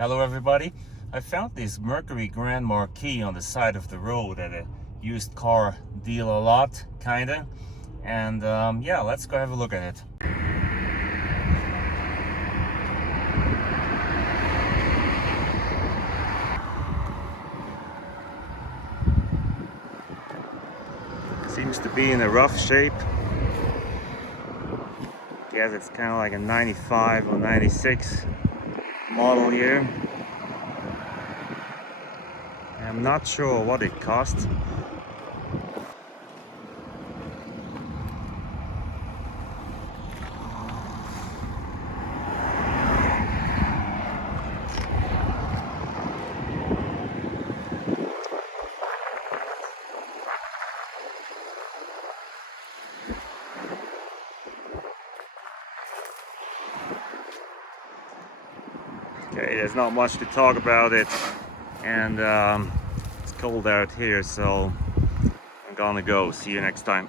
Hello everybody. I found this Mercury Grand Marquis on the side of the road at a used car deal a lot, kinda. And yeah, let's go have a look at it. Seems to be in a rough shape. Guess it's kind of like a 95 or 96 model year. I'm not sure what it cost. Okay, there's not much to talk about it, and it's cold out here, so I'm gonna go. See you next time.